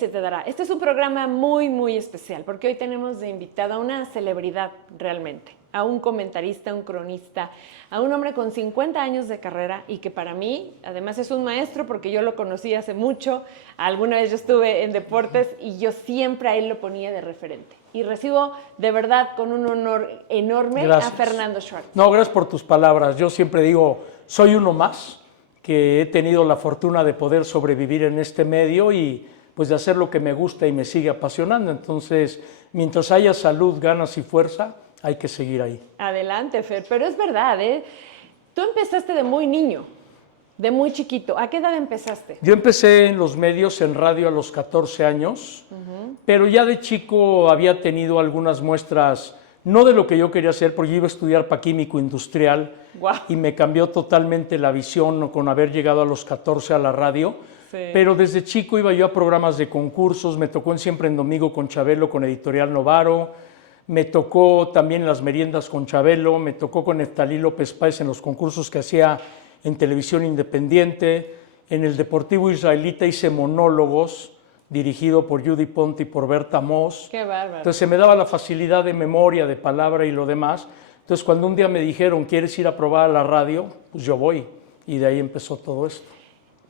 se te dará. Este es un programa muy, muy especial porque hoy tenemos de invitada a una celebridad realmente, a un comentarista, un cronista, a un hombre con 50 años de carrera y que para mí, además es un maestro porque yo lo conocí hace mucho, alguna vez yo estuve en deportes y yo siempre a él lo ponía de referente. Y recibo de verdad con un honor enorme Gracias. a Fernando Schwartz. No, gracias por tus palabras. Yo siempre digo, soy uno más, que he tenido la fortuna de poder sobrevivir en este medio y pues de hacer lo que me gusta y me sigue apasionando. Entonces, mientras haya salud, ganas y fuerza, hay que seguir ahí. Adelante, Fer, pero es verdad, ¿eh? Tú empezaste de muy niño, de muy chiquito. ¿A qué edad empezaste? Yo empecé en los medios, en radio a los 14 años, pero ya de chico había tenido algunas muestras, no de lo que yo quería hacer, porque yo iba a estudiar para químico industrial. Guau. Y me cambió totalmente la visión con haber llegado a los 14 a la radio. Sí. Pero desde chico iba yo a programas de concursos, me tocó en Siempre en Domingo con Chabelo, con Editorial Novaro, me tocó también en las meriendas con Chabelo, me tocó con Neftalí López Páez en los concursos que hacía en televisión independiente, en el Deportivo Israelita hice monólogos, dirigido por Judy Ponte y por Berta Moss. Qué bárbaro. Entonces se me daba la facilidad de memoria, de palabra y lo demás. Entonces cuando un día me dijeron, ¿quieres ir a probar a la radio? Pues yo voy. Y de ahí empezó todo esto.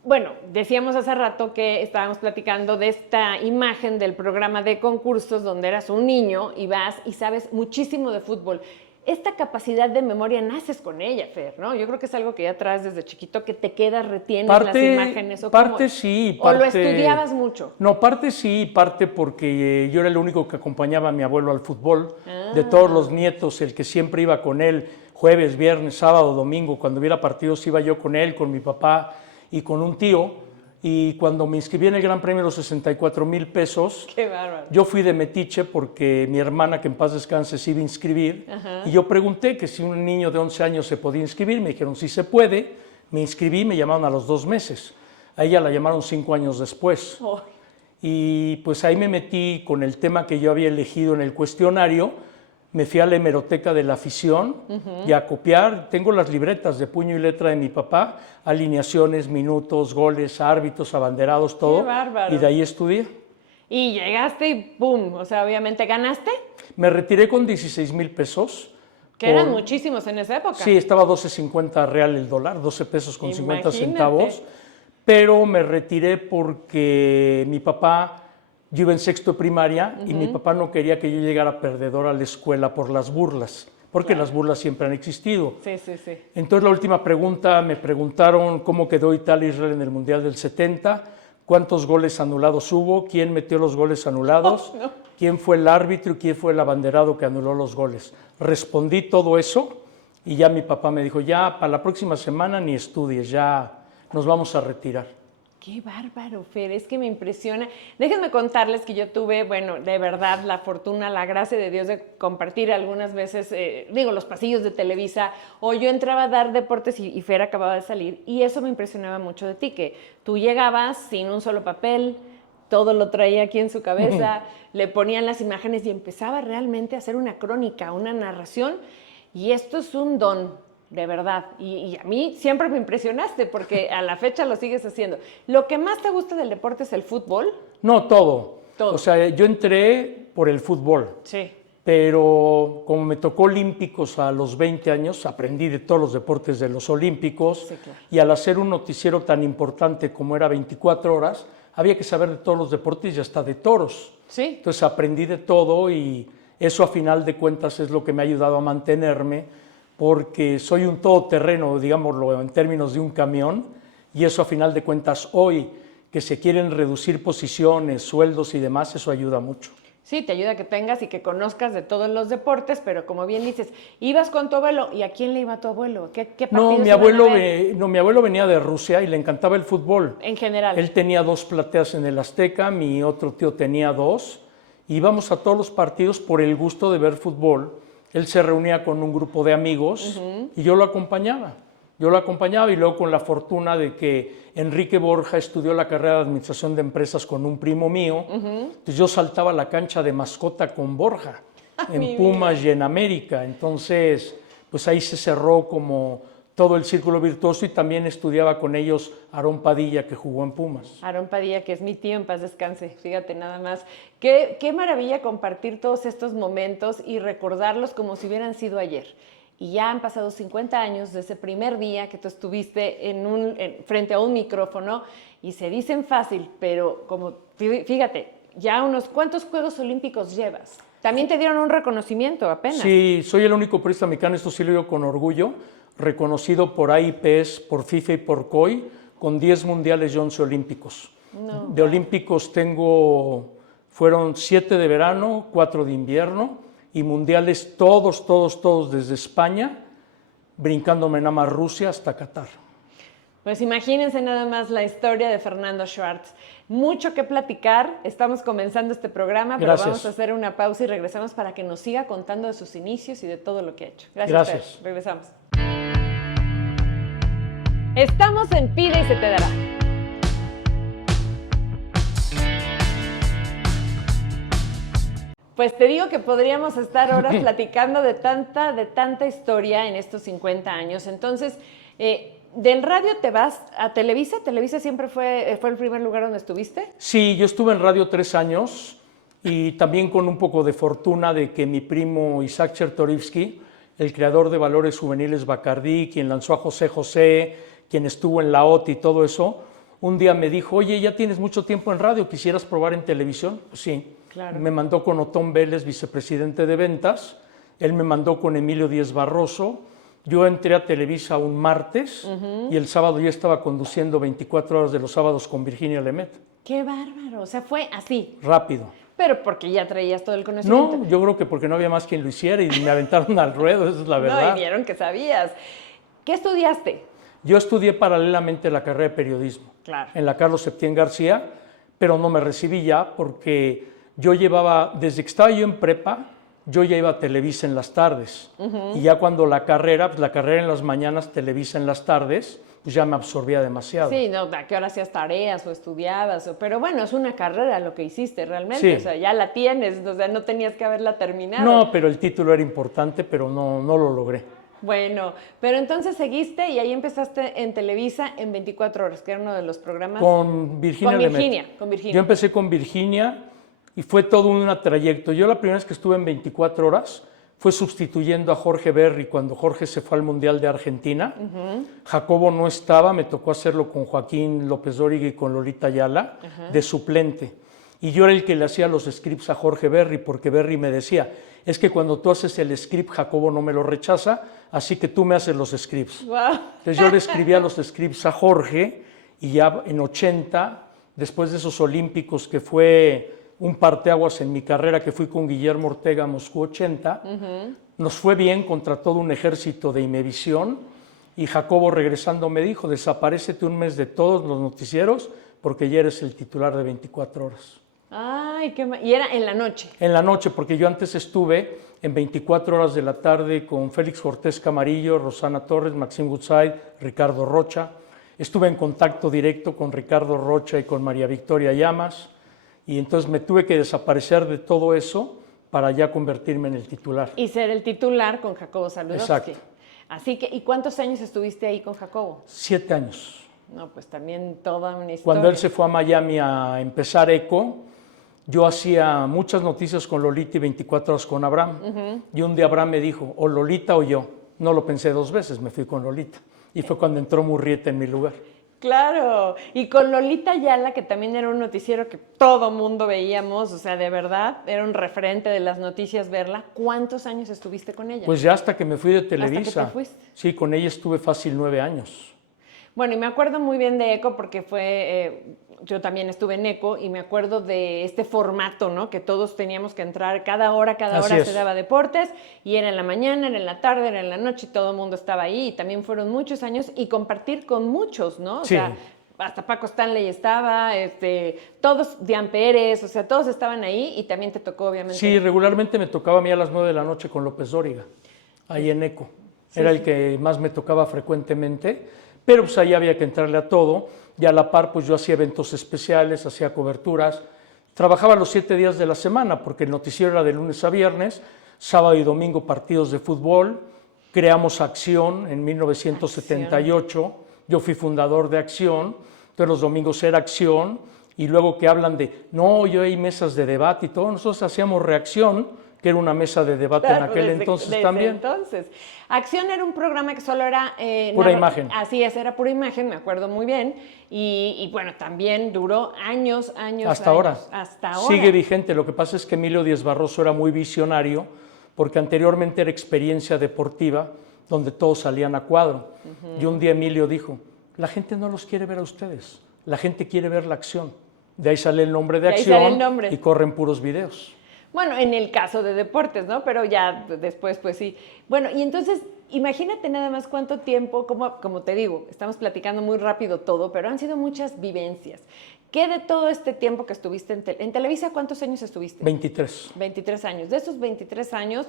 Bueno, decíamos hace rato que estábamos platicando de esta imagen del programa de concursos donde eras un niño y vas y sabes muchísimo de fútbol. Esta capacidad de memoria naces con ella, Fer, ¿no? Yo creo que es algo que ya traes desde chiquito, que te quedas, retienes las imágenes. Parte sí, ¿O lo estudiabas mucho? No, parte sí, parte porque yo era el único que acompañaba a mi abuelo al fútbol. De todos los nietos, el que siempre iba con él, jueves, viernes, sábado, domingo, cuando hubiera partidos iba yo con él, con mi papá y con un tío. Y cuando me inscribí en el Gran Premio de los 64,000 pesos, ¡qué bárbaro! Yo fui de metiche porque mi hermana, que en paz descanse, se iba a inscribir. Ajá. Y yo pregunté que si un niño de 11 años se podía inscribir. Me dijeron, sí se puede. Me inscribí y me llamaron a los 2 meses. A ella la llamaron 5 años después. Oh. Y pues ahí me metí con el tema que yo había elegido en el cuestionario. Me fui a la hemeroteca de la afición y a copiar. Tengo las libretas de puño y letra de mi papá, alineaciones, minutos, goles, árbitros, abanderados, todo. ¡Qué bárbaro! Y de ahí estudié. Y llegaste y ¡pum! O sea, obviamente, ¿ganaste? Me retiré con 16,000 pesos. Que eran muchísimos en esa época. Sí, estaba 12.50 real el dólar, 12 pesos con 50 Imagínate. centavos. Pero me retiré porque mi papá, yo iba en sexto de primaria y mi papá no quería que yo llegara perdedor a la escuela por las burlas, porque las burlas siempre han existido. Sí, sí, sí. Entonces la última pregunta, me preguntaron cómo quedó Italia e Israel en el Mundial del 70, cuántos goles anulados hubo, quién metió los goles anulados, quién fue el árbitro y quién fue el abanderado que anuló los goles. Respondí todo eso y ya mi papá me dijo, ya para la próxima semana ni estudies, ya nos vamos a retirar. ¡Qué bárbaro, Fer! Es que me impresiona. Déjenme contarles que yo tuve, bueno, de verdad, la fortuna, la gracia de Dios de compartir algunas veces, los pasillos de Televisa, o yo entraba a dar deportes y Fer acababa de salir, y eso me impresionaba mucho de ti, que tú llegabas sin un solo papel, todo lo traía aquí en su cabeza, le ponían las imágenes y empezaba realmente a hacer una crónica, una narración, y esto es un don. De verdad, y a mí siempre me impresionaste porque a la fecha lo sigues haciendo. ¿Lo que más te gusta del deporte es el fútbol? No, todo. Todo. O sea, yo entré por el fútbol, Sí. pero como me tocó olímpicos a los 20 años, aprendí de todos los deportes de los olímpicos. Sí, claro. Y al hacer un noticiero tan importante como era 24 horas, había que saber de todos los deportes y hasta de toros. Sí. Entonces aprendí de todo y eso a final de cuentas es lo que me ha ayudado a mantenerme, porque soy un todoterreno, digámoslo, en términos de un camión, y eso a final de cuentas hoy, que se quieren reducir posiciones, sueldos y demás, eso ayuda mucho. Sí, te ayuda a que tengas y que conozcas de todos los deportes, pero como bien dices, ibas con tu abuelo, ¿y a quién le iba tu abuelo? ¿Qué partidos No, mi iban a ver? abuelo venía de Rusia y le encantaba el fútbol. En general. Él tenía 2 plateas en el Azteca, mi otro tío tenía 2, íbamos a todos los partidos por el gusto de ver fútbol. Él se reunía con un grupo de amigos y yo lo acompañaba. Yo lo acompañaba y luego con la fortuna de que Enrique Borja estudió la carrera de Administración de Empresas con un primo mío, entonces yo saltaba a la cancha de mascota con Borja, en Pumas y en América. Entonces, pues ahí se cerró como todo el círculo virtuoso, y también estudiaba con ellos Aarón Padilla, que jugó en Pumas. Aarón Padilla, que es mi tío, en paz descanse, fíjate nada más. Qué maravilla compartir todos estos momentos y recordarlos como si hubieran sido ayer. Y ya han pasado 50 años de ese primer día que tú estuviste frente a un micrófono, y se dicen fácil, pero como, fíjate, ya ¿cuántos Juegos Olímpicos llevas? También te dieron un reconocimiento apenas. Sí, soy el único periodista mexicano, esto sí lo digo con orgullo, reconocido por AIPES, por FIFA y por COI, con 10 mundiales y 11 olímpicos. No. De olímpicos fueron 7 de verano, 4 de invierno, y mundiales todos desde España, brincándome nada más Rusia hasta Qatar. Pues imagínense nada más la historia de Fernando Schwartz. Mucho que platicar, estamos comenzando este programa, pero Gracias. vamos a hacer una pausa y regresamos para que nos siga contando de sus inicios y de todo lo que ha hecho. Gracias. Fer. Regresamos. Estamos en Pide y se te dará. Pues te digo que podríamos estar horas platicando de tanta historia en estos 50 años. Entonces, ¿del radio te vas a Televisa? ¿Televisa siempre fue el primer lugar donde estuviste? Sí, yo estuve en radio 3 años, y también con un poco de fortuna de que mi primo Isaac Chertorivsky, el creador de Valores Juveniles Bacardí, quien lanzó a José José, quien estuvo en la OTI y todo eso, un día me dijo: oye, ya tienes mucho tiempo en radio, ¿quisieras probar en televisión? Pues sí. Claro. Me mandó con Otón Vélez, vicepresidente de ventas, él me mandó con Emilio Díez Barroso. Yo entré a Televisa un martes y el sábado ya estaba conduciendo 24 horas de los sábados con Virginia Lemet. ¡Qué bárbaro! O sea, fue así. Rápido. Pero porque ya traías todo el conocimiento. No, yo creo que porque no había más quien lo hiciera y me aventaron al ruedo, esa es la verdad. No, y vieron que sabías. ¿Qué estudiaste? Yo estudié paralelamente la carrera de periodismo. Claro. En la Carlos Septién García, pero no me recibí ya porque yo llevaba, desde que estaba yo en prepa, yo ya iba a Televisa en las tardes. Y ya cuando la carrera en las mañanas, Televisa en las tardes, pues ya me absorbía demasiado. Sí, no, ¿a qué hora hacías tareas o estudiabas? Pero bueno, es una carrera lo que hiciste realmente. Sí. O sea, ya la tienes, o sea, no tenías que haberla terminado. No, pero el título era importante, pero no lo logré. Bueno, pero entonces seguiste y ahí empezaste en Televisa en 24 horas, que era uno de los programas. Con Virginia Lemet. Con Virginia. Yo empecé con Virginia y fue todo un trayecto. Yo la primera vez que estuve en 24 horas fue sustituyendo a Jorge Berry cuando Jorge se fue al Mundial de Argentina. Jacobo no estaba, me tocó hacerlo con Joaquín López Dóriga y con Lolita Ayala, de suplente. Y yo era el que le hacía los scripts a Jorge Berry, porque Berry me decía: es que cuando tú haces el script, Jacobo no me lo rechaza, así que tú me haces los scripts. Wow. Entonces yo le escribía los scripts a Jorge, y ya en 80, después de esos olímpicos, que fue un parteaguas en mi carrera, que fui con Guillermo Ortega a Moscú 80, nos fue bien contra todo un ejército de Imevisión, y Jacobo, regresando, me dijo: desaparécete un mes de todos los noticieros porque ya eres el titular de 24 horas. Ay, y era en la noche. En la noche, porque yo antes estuve en 24 horas de la tarde con Félix Cortés Camarillo, Rosana Torres, Maxime Goodside, Ricardo Rocha. Estuve en contacto directo con Ricardo Rocha y con María Victoria Llamas, y entonces me tuve que desaparecer de todo eso para ya convertirme en el titular. Y ser el titular con Jacobo Saludowski. Exacto. Así que, ¿y cuántos años estuviste ahí con Jacobo? 7 años. No, pues también toda una historia. Cuando él se fue a Miami a empezar ECO, yo hacía muchas noticias con Lolita y 24 horas con Abraham. Y un día Abraham me dijo: o Lolita o yo. No lo pensé 2 veces, me fui con Lolita. Y fue cuando entró Murrieta en mi lugar. Claro, y con Lolita Ayala, que también era un noticiero que todo mundo veíamos, o sea, de verdad, era un referente de las noticias verla. ¿Cuántos años estuviste con ella? Pues ya hasta que me fui de Televisa. ¿Hasta que te fuiste? Sí, con ella estuve fácil 9 años. Bueno, y me acuerdo muy bien de ECO porque yo también estuve en ECO, y me acuerdo de este formato, ¿no? Que todos teníamos que entrar, cada hora se daba deportes, y era en la mañana, era en la tarde, era en la noche, y todo el mundo estaba ahí, y también fueron muchos años, y compartir con muchos, ¿no? O sea, hasta Paco Stanley estaba, todos, Dian Pérez, o sea, todos estaban ahí, y también te tocó, obviamente. Sí, regularmente me tocaba a mí a las 9 de la noche con López Dóriga, ahí en ECO. Era el que más me tocaba frecuentemente, pero pues ahí había que entrarle a todo, y a la par pues yo hacía eventos especiales, hacía coberturas, trabajaba los 7 días de la semana, porque el noticiero era de lunes a viernes, sábado y domingo partidos de fútbol, creamos Acción en 1978, yo fui fundador de Acción, entonces los domingos era Acción, y luego que hablan de, no, yo hay mesas de debate y todo, nosotros hacíamos Reacción, que era una mesa de debate en aquel entonces desde también. Entonces, Acción era un programa que solo era... pura imagen. Así es, era pura imagen, me acuerdo muy bien. Y bueno, también duró años. Hasta ahora. Sigue vigente. Lo que pasa es que Emilio Díez Barroso era muy visionario, porque anteriormente era Experiencia Deportiva, donde todos salían a cuadro. Y un día Emilio dijo, la gente no los quiere ver a ustedes, la gente quiere ver la acción. De ahí sale el nombre de Acción y corren puros videos. Bueno, en el caso de deportes, ¿no? Pero ya después, pues sí. Bueno, y entonces, imagínate nada más cuánto tiempo, como te digo, estamos platicando muy rápido todo, pero han sido muchas vivencias. ¿Qué de todo este tiempo que estuviste en Televisa, cuántos años estuviste? 23. 23 años. De esos 23 años,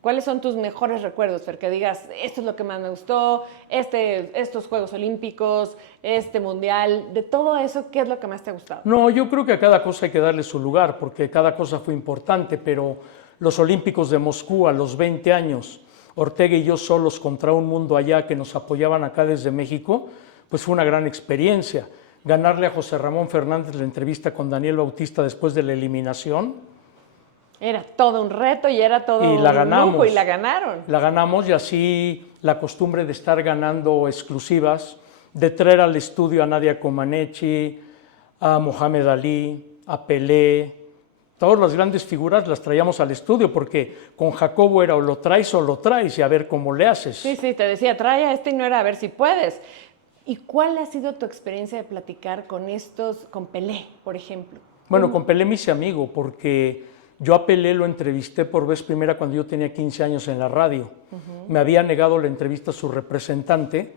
¿cuáles son tus mejores recuerdos, Fer? Que digas, esto es lo que más me gustó, estos Juegos Olímpicos, este Mundial, de todo eso, ¿qué es lo que más te ha gustado? No, yo creo que a cada cosa hay que darle su lugar, porque cada cosa fue importante, pero los Olímpicos de Moscú a los 20 años, Ortega y yo solos contra un mundo allá que nos apoyaban acá desde México, pues fue una gran experiencia. Ganarle a José Ramón Fernández la entrevista con Daniel Bautista después de la eliminación. Era todo un reto y era todo un lujo y la ganaron. La ganamos y así la costumbre de estar ganando exclusivas, de traer al estudio a Nadia Comaneci, a Mohamed Ali, a Pelé, todas las grandes figuras las traíamos al estudio porque con Jacobo era o lo traes y a ver cómo le haces. Sí, te decía, trae a este y no era a ver si puedes. ¿Y cuál ha sido tu experiencia de platicar con con Pelé, por ejemplo? Bueno, con Pelé me hice amigo porque yo a Pelé lo entrevisté por vez primera cuando yo tenía 15 años en la radio. Me había negado la entrevista a su representante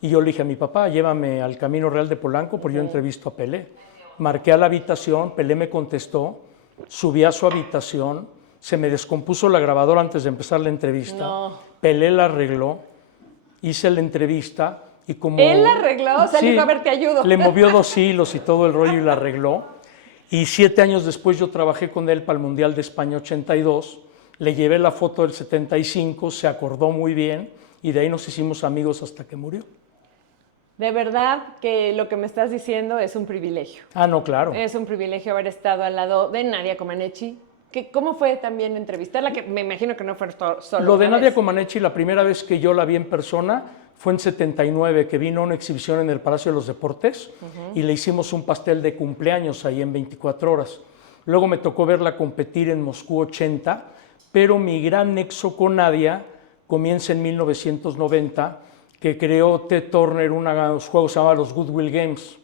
y yo le dije a mi papá, llévame al Camino Real de Polanco porque yo entrevisto a Pelé. Marqué a la habitación, Pelé me contestó, subí a su habitación, se me descompuso la grabadora antes de empezar la entrevista. No. Pelé la arregló, hice la entrevista y como... ¿Él la arregló? O sea, sí, dijo, a ver, te ayudo. Le movió 2 hilos y todo el rollo y la arregló. Y 7 años después yo trabajé con él para el Mundial de España 82, le llevé la foto del 75, se acordó muy bien y de ahí nos hicimos amigos hasta que murió. De verdad que lo que me estás diciendo es un privilegio. Ah, no, claro. Es un privilegio haber estado al lado de Nadia Comaneci. ¿Cómo fue también entrevistarla? Que me imagino que no fue solo Lo de una Nadia vez. Comaneci, la primera vez que yo la vi en persona fue en 79, que vino a una exhibición en el Palacio de los Deportes y le hicimos un pastel de cumpleaños ahí en 24 horas. Luego me tocó verla competir en Moscú 80, pero mi gran nexo con Nadia comienza en 1990, que creó Ted Turner unos juegos que se llamaban los Goodwill Games.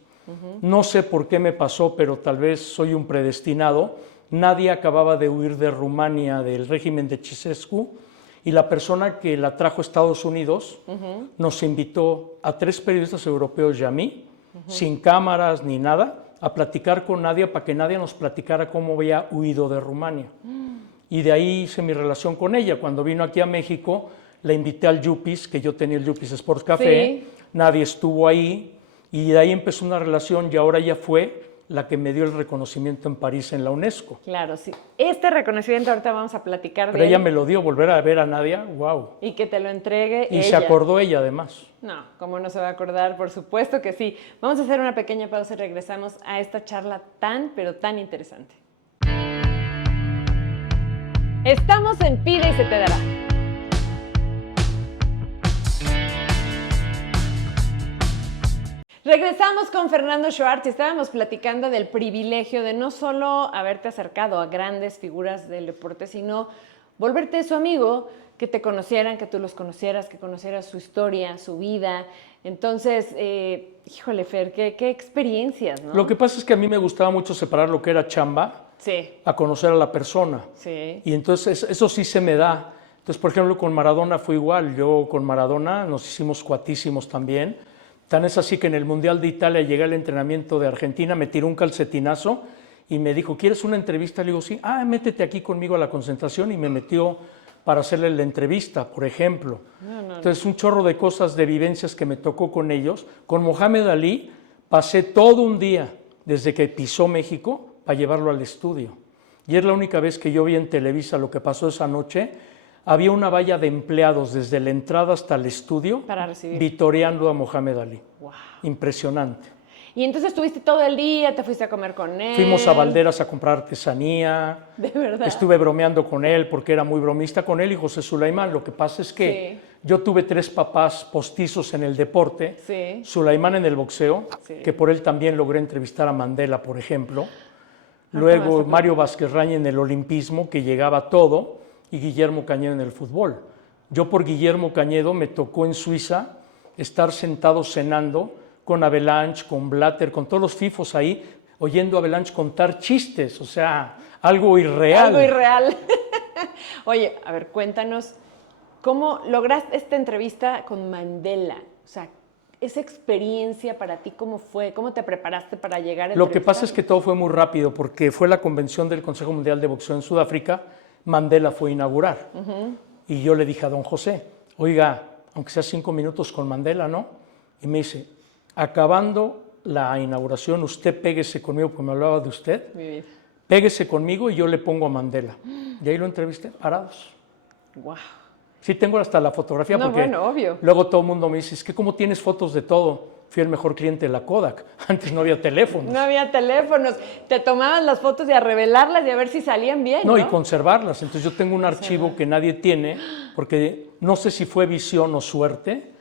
No sé por qué me pasó, pero tal vez soy un predestinado. Nadia acababa de huir de Rumania del régimen de Ceausescu y la persona que la trajo a Estados Unidos nos invitó a 3 periodistas europeos y a mí, sin cámaras ni nada, a platicar con Nadia para que Nadia nos platicara cómo había huido de Rumania. Y de ahí hice mi relación con ella. Cuando vino aquí a México, la invité al Yuppies, que yo tenía el Yuppies Sports Café, Sí. Nadia estuvo ahí y de ahí empezó una relación y ahora ella fue la que me dio el reconocimiento en París en la UNESCO. Claro, sí. Este reconocimiento ahorita vamos a platicar Pero de ella él. me lo dio, volver a ver a Nadia, wow. Y que te lo entregue Y ella. se acordó ella además. No, ¿cómo no se va a acordar? Por supuesto que sí. Vamos a hacer una pequeña pausa y regresamos a esta charla pero tan interesante. Estamos en Pide y se te dará. Regresamos con Fernando Schwartz y estábamos platicando del privilegio de no solo haberte acercado a grandes figuras del deporte, sino volverte su amigo, que te conocieran, que tú los conocieras, que conocieras su historia, su vida. Entonces, híjole, Fer, qué experiencias, ¿no? Lo que pasa es que a mí me gustaba mucho separar lo que era chamba Sí, a conocer a la persona. sí. Y entonces eso sí se me da. Entonces, por ejemplo, con Maradona fue igual. Yo con Maradona nos hicimos cuatísimos también. Tan es así que en el Mundial de Italia llegué al entrenamiento de Argentina, me tiró un calcetinazo y me dijo, ¿quieres una entrevista? Le digo, sí. Ah, métete aquí conmigo a la concentración y me metió para hacerle la entrevista, por ejemplo. Entonces, un chorro de cosas, de vivencias que me tocó con ellos. Con Mohamed Ali pasé todo un día desde que pisó México para llevarlo al estudio. Y es la única vez que yo vi en Televisa lo que pasó esa noche. había una valla de empleados desde la entrada hasta el estudio Para recibir. vitoreando a Mohamed Ali. Wow. Impresionante. Y entonces estuviste todo el día, te fuiste a comer con él. Fuimos a Valderas a comprar artesanía. De verdad. Estuve bromeando con él porque era muy bromista con él y José Sulaimán. Lo que pasa es que yo tuve 3 papás postizos en el deporte. Sí. Sulaimán en el boxeo, que por él también logré entrevistar a Mandela, por ejemplo. Luego Mario Vázquez Raña en el olimpismo, que llegaba a todo, y Guillermo Cañedo en el fútbol. Yo por Guillermo Cañedo me tocó en Suiza estar sentado cenando con Avalanche, con Blatter, con todos los fifos ahí, oyendo a Avalanche contar chistes, o sea, algo irreal. Algo irreal. Oye, a ver, cuéntanos, ¿cómo lograste esta entrevista con Mandela? O sea, esa experiencia para ti, ¿cómo fue? ¿Cómo te preparaste para llegar a Lo que pasa es que todo fue muy rápido, porque fue la convención del Consejo Mundial de Boxeo en Sudáfrica, Mandela fue a inaugurar. Y yo le dije a don José, oiga, aunque sea 5 minutos con Mandela, ¿no? Y me dice, acabando la inauguración, usted péguese conmigo, porque me hablaba de usted, Mi vida. péguese conmigo y yo le pongo a Mandela. Y ahí lo entrevisté, parados. Wow. Sí, tengo hasta la fotografía, No, porque bueno, obvio. luego todo el mundo me dice, es que ¿cómo tienes fotos de todo? Fui el mejor cliente de la Kodak. Antes no había teléfonos. No había teléfonos. Te tomabas las fotos y a revelarlas y a ver si salían bien, ¿no? No, y conservarlas. Entonces yo tengo un archivo que nadie tiene, porque no sé si fue visión o suerte,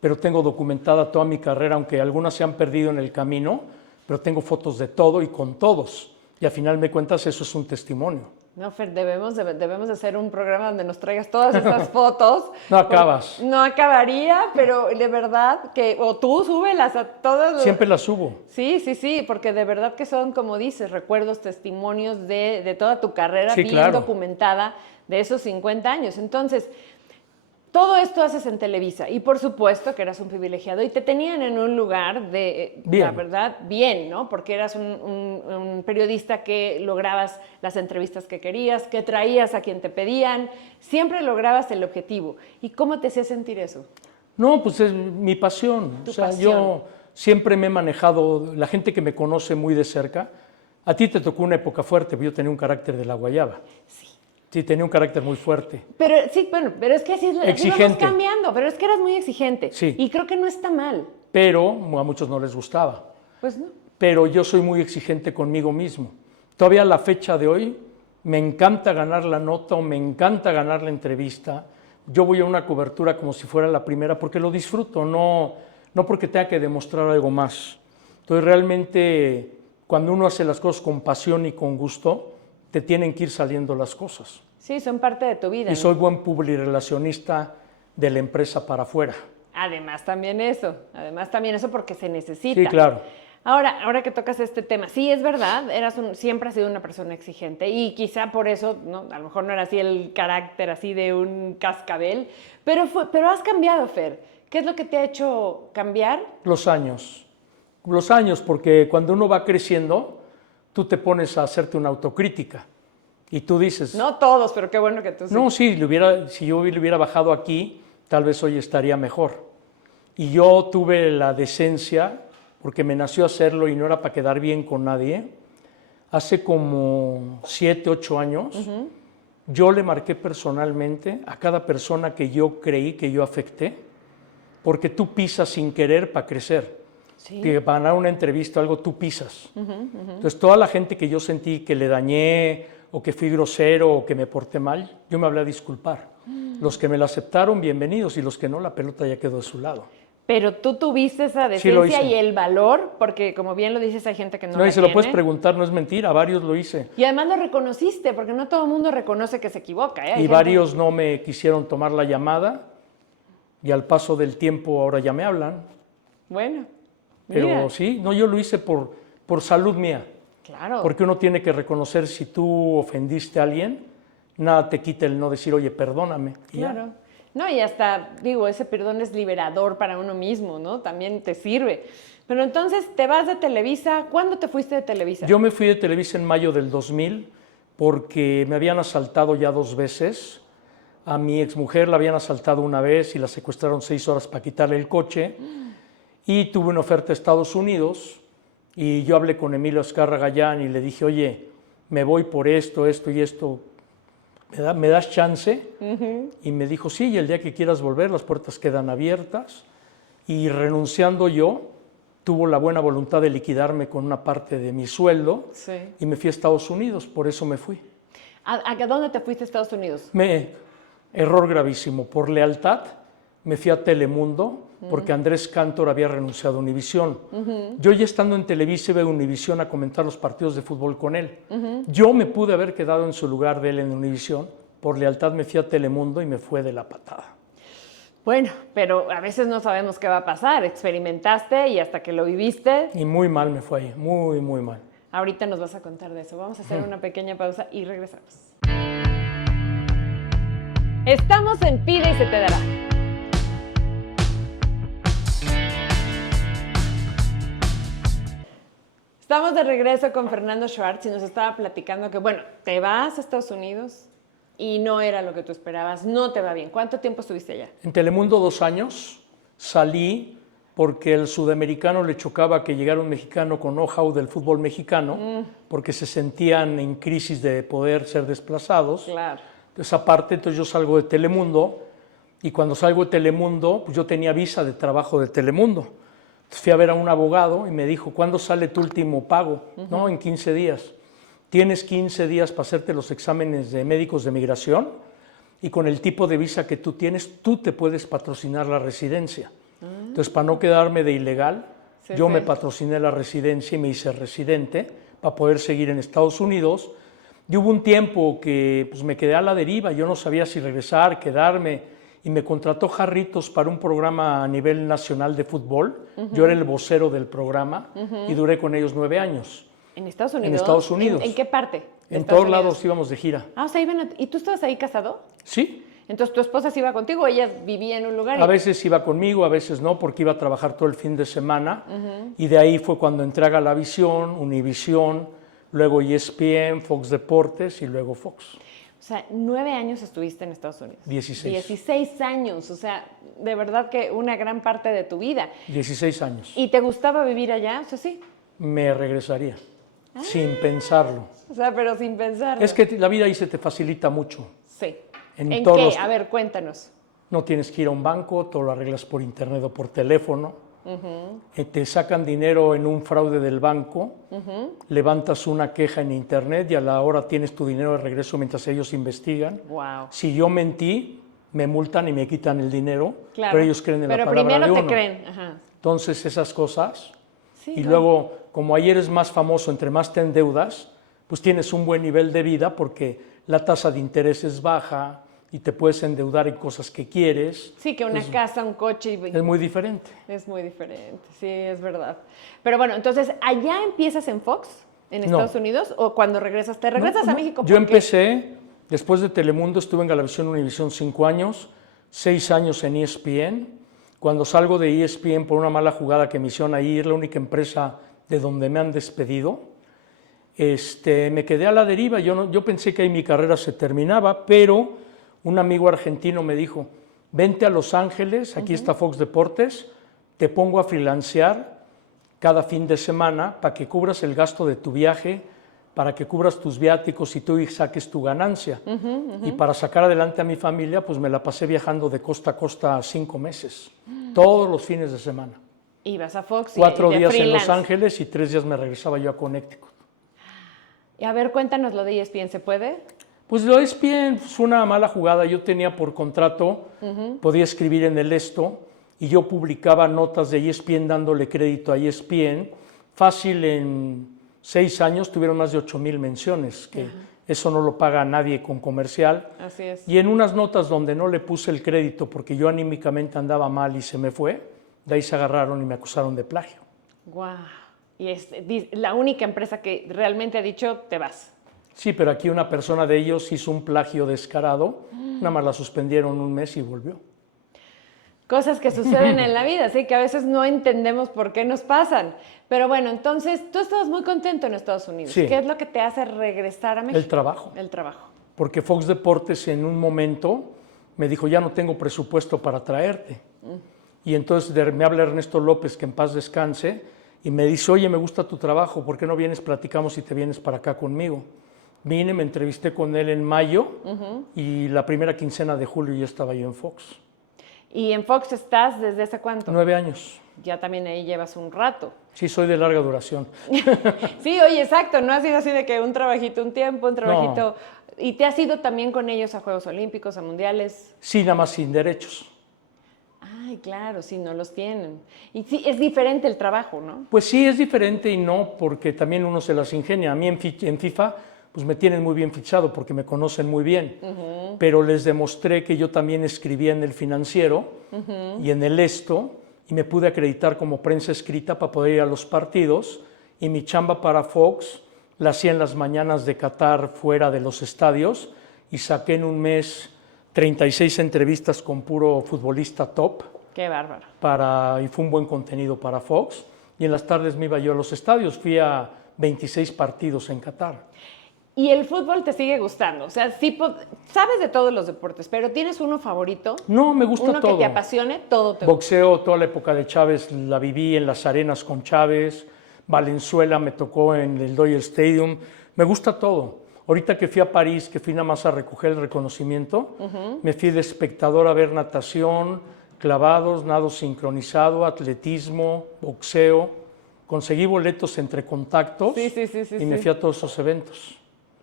pero tengo documentada toda mi carrera, aunque algunas se han perdido en el camino, pero tengo fotos de todo y con todos. Y al final me cuentas, eso es un testimonio. No, Fer, debemos de hacer un programa donde nos traigas todas esas fotos. No acabas. No acabaría, pero de verdad que, o tú súbelas a todas. Siempre las subo. Sí, porque de verdad que son, como dices, recuerdos, testimonios de toda tu carrera Sí, bien claro. documentada de esos 50 años. Entonces, todo esto haces en Televisa y por supuesto que eras un privilegiado y te tenían en un lugar de, Bien. la verdad, bien, ¿no? Porque eras un periodista que lograbas las entrevistas que querías, que traías a quien te pedían, siempre lograbas el objetivo. ¿Y cómo te hacía sentir eso? No, pues es mi pasión. Tu O sea, pasión. yo siempre me he manejado, la gente que me conoce muy de cerca, a ti te tocó una época fuerte, yo tenía un carácter de la guayaba. Sí. Sí, tenía un carácter muy fuerte. Pero sí, bueno, pero es que así vamos Exigente. cambiando, pero es que eras muy exigente. Sí. Y creo que no está mal. Pero a muchos no les gustaba. Pues no. Pero yo soy muy exigente conmigo mismo. Todavía a la fecha de hoy me encanta ganar la nota o me encanta ganar la entrevista. Yo voy a una cobertura como si fuera la primera porque lo disfruto, no porque tenga que demostrar algo más. Entonces realmente cuando uno hace las cosas con pasión y con gusto, te tienen que ir saliendo las cosas. Sí, son parte de tu vida. Y ¿no? soy buen publirelacionista de la empresa para afuera. Además también eso porque se necesita. Sí, claro. Ahora que tocas este tema, sí, es verdad, siempre has sido una persona exigente y quizá por eso, ¿no? A lo mejor no era así el carácter así de un cascabel, pero has cambiado, Fer. ¿Qué es lo que te ha hecho cambiar? Los años, porque cuando uno va creciendo, tú te pones a hacerte una autocrítica y tú dices... No todos, pero qué bueno que tú sí. No, sí, si yo le hubiera bajado aquí, tal vez hoy estaría mejor. Y yo tuve la decencia, porque me nació hacerlo y no era para quedar bien con nadie, hace como 7, 8 años, yo le marqué personalmente a cada persona que yo creí que yo afecté, porque tú pisas sin querer para crecer. Sí. Que para ganar una entrevista o algo tú pisas. Entonces toda la gente que yo sentí que le dañé o que fui grosero o que me porté mal, yo me hablé a disculpar. Los que me la aceptaron, bienvenidos, y los que no, la pelota ya quedó de su lado. Pero tú tuviste esa Sí, lo decencia hice. y el valor, porque como bien lo dices, hay gente que no No, la y se lo tiene. puedes preguntar, no es mentira, varios lo hice. Y además lo reconociste, porque no todo el mundo reconoce que se equivoca. Hay Y gente- varios no me quisieron tomar la llamada, y al paso del tiempo ahora ya me hablan. Bueno, Pero mira, sí, no, yo lo hice por salud mía. claro. Porque uno tiene que reconocer si tú ofendiste a alguien, nada te quita el no decir, oye, perdóname. Y ya. Claro. No, y hasta, digo, ese perdón es liberador para uno mismo, ¿no? También te sirve. Pero entonces, te vas de Televisa. ¿Cuándo te fuiste de Televisa? Yo me fui de Televisa en mayo del 2000 porque me habían asaltado ya 2 veces. A mi exmujer la habían asaltado una vez y la secuestraron 6 horas para quitarle el coche. Y tuve una oferta de Estados Unidos y yo hablé con Emilio Azcárraga Gallán y le dije, oye, me voy por esto y esto. ¿me das chance? Y me dijo, sí, y el día que quieras volver, las puertas quedan abiertas. Y renunciando yo, tuvo la buena voluntad de liquidarme con una parte de mi sueldo y me fui a Estados Unidos, por eso me fui. ¿A dónde te fuiste a Estados Unidos? Error gravísimo, por lealtad me fui a Telemundo porque Andrés Cantor había renunciado a Univisión. Yo ya estando en Televisa iba a Univisión a comentar los partidos de fútbol con él. Yo me pude haber quedado en su lugar de él en Univisión, por lealtad me fui a Telemundo y me fue de la patada. Bueno, pero a veces no sabemos qué va a pasar. Experimentaste y hasta que lo viviste. Y muy mal me fue ahí, muy, muy mal. Ahorita nos vas a contar de eso. Vamos a hacer una pequeña pausa y regresamos. Estamos en Pide y se te dará. Estamos de regreso con Fernando Schwartz y nos estaba platicando que, bueno, te vas a Estados Unidos y no era lo que tú esperabas, no te va bien. ¿Cuánto tiempo estuviste allá? En Telemundo 2 años, salí porque el sudamericano le chocaba que llegara un mexicano con know-how del fútbol mexicano, porque se sentían en crisis de poder ser desplazados. Claro. Esa parte, entonces yo salgo de Telemundo y cuando salgo de Telemundo, pues yo tenía visa de trabajo de Telemundo. Entonces fui a ver a un abogado y me dijo, ¿cuándo sale tu último pago? No, en 15 días. Tienes 15 días para hacerte los exámenes de médicos de migración y con el tipo de visa que tú tienes, tú te puedes patrocinar la residencia. Entonces, para no quedarme de ilegal, yo me patrociné la residencia y me hice residente para poder seguir en Estados Unidos. Y hubo un tiempo que pues, me quedé a la deriva, yo no sabía si regresar, quedarme, y me contrató Jarritos para un programa a nivel nacional de fútbol. Yo era el vocero del programa y duré con ellos 9 años. ¿En Estados Unidos? En Estados Unidos. ¿En qué parte? En todos lados íbamos de gira. Ah, o sea, ¿y tú estabas ahí casado? Sí. Entonces, ¿tu esposa se iba contigo o ella vivía en un lugar? A veces iba conmigo, a veces no, porque iba a trabajar todo el fin de semana. Y de ahí fue cuando entré a Galavisión, Univisión, luego ESPN, Fox Deportes y luego Fox. O sea, 9 años estuviste en Estados Unidos. 16. 16 años, o sea, de verdad que una gran parte de tu vida. 16 años. ¿Y te gustaba vivir allá? O sea, sí. Me regresaría, sin pensarlo. O sea, pero sin pensarlo. Es que la vida ahí se te facilita mucho. Sí. ¿En qué? A ver, cuéntanos. No tienes que ir a un banco, todo lo arreglas por internet o por teléfono. Te sacan dinero en un fraude del banco, levantas una queja en internet y a la hora tienes tu dinero de regreso mientras ellos investigan. Wow. Si yo mentí, me multan y me quitan el dinero, Claro. pero ellos creen en la palabra de uno. Pero primero te creen. Ajá. Entonces esas cosas, Sí, y no. luego como ahí eres más famoso, entre más te endeudas, pues tienes un buen nivel de vida porque la tasa de interés es baja y te puedes endeudar en cosas que quieres. Sí, que una casa, un coche. Es muy diferente. Es muy diferente, sí, es verdad. Pero bueno, entonces, ¿allá empiezas en Fox, en No. Estados Unidos? ¿O cuando regresas? ¿Te regresas a México? Yo ¿Por qué? empecé, después de Telemundo, estuve en Galavisión Univisión 5 años, 6 años en ESPN. Cuando salgo de ESPN por una mala jugada que me hicieron ahí, es la única empresa de donde me han despedido. Me quedé a la deriva, yo pensé que ahí mi carrera se terminaba, pero un amigo argentino me dijo, vente a Los Ángeles, aquí está Fox Deportes, te pongo a freelancear cada fin de semana para que cubras el gasto de tu viaje, para que cubras tus viáticos y tú saques tu ganancia. Y para sacar adelante a mi familia, pues me la pasé viajando de costa a costa 5 meses, todos los fines de semana. Ibas a Fox 4 y de días en freelance. Los Ángeles y 3 días me regresaba yo a Connecticut. Y a ver, cuéntanos lo de ESPN, ¿se puede? Pues lo ESPN fue una mala jugada. Yo tenía por contrato, podía escribir en el Esto, y yo publicaba notas de ESPN dándole crédito a ESPN. Fácil, en 6 años tuvieron más de 8,000 menciones, que eso no lo paga nadie con comercial. Así es. Y en unas notas donde no le puse el crédito porque yo anímicamente andaba mal y se me fue, de ahí se agarraron y me acusaron de plagio. Guau. Y es la única empresa que realmente ha dicho, te vas. Sí, pero aquí una persona de ellos hizo un plagio descarado, nada más la suspendieron 1 mes y volvió. Cosas que suceden en la vida, sí, que a veces no entendemos por qué nos pasan. Pero bueno, entonces tú estabas muy contento en Estados Unidos. Sí. ¿Qué es lo que te hace regresar a México? El trabajo. El trabajo. Porque Fox Deportes en un momento me dijo, ya no tengo presupuesto para traerte. Y entonces me habla Ernesto López, que en paz descanse, y me dice, oye, me gusta tu trabajo, ¿por qué no vienes, platicamos y te vienes para acá conmigo? Vine, me entrevisté con él en mayo y la primera quincena de julio ya estaba yo en Fox. ¿Y en Fox estás desde hace cuánto? 9 años. Ya también ahí llevas un rato. Sí, soy de larga duración. Sí, oye, exacto, no ha sido así de que un trabajito un tiempo, un trabajito... No. ¿Y te has ido también con ellos a Juegos Olímpicos, a Mundiales? Sí, nada más sin derechos. Ay, claro, sí, no los tienen. Y sí, es diferente el trabajo, ¿no? Pues sí, es diferente y no, porque también uno se las ingenia. A mí en FIFA, pues me tienen muy bien fichado porque me conocen muy bien. Pero les demostré que yo también escribía en El Financiero y en El Esto, y me pude acreditar como prensa escrita para poder ir a los partidos, y mi chamba para Fox la hacía en las mañanas de Qatar fuera de los estadios, y saqué en un mes 36 entrevistas con puro futbolista top. Qué bárbaro. Y fue un buen contenido para Fox, y en las tardes me iba yo a los estadios, fui a 26 partidos en Qatar. ¿Y el fútbol te sigue gustando? O sea, sí, sabes de todos los deportes, pero ¿tienes uno favorito? No, me gusta todo. Uno que te apasione, todo te gusta. Boxeo, toda la época de Chávez la viví en las arenas con Chávez. Valenzuela me tocó en el Dodger Stadium. Me gusta todo. Ahorita que fui a París, que fui nada más a recoger el reconocimiento, me fui de espectador a ver natación, clavados, nado sincronizado, atletismo, boxeo. Conseguí boletos entre contactos y me fui a todos esos eventos.